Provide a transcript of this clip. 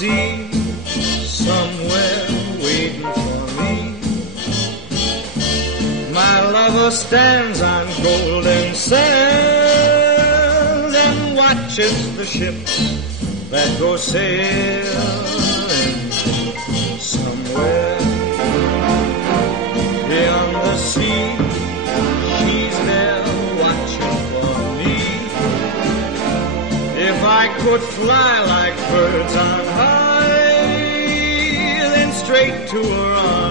sea, somewhere waiting for me. My lover stands on golden sand and watches the ships that go sailing somewhere beyond the sea. She's there watching for me. If I could fly like birds on high, then straight to her arms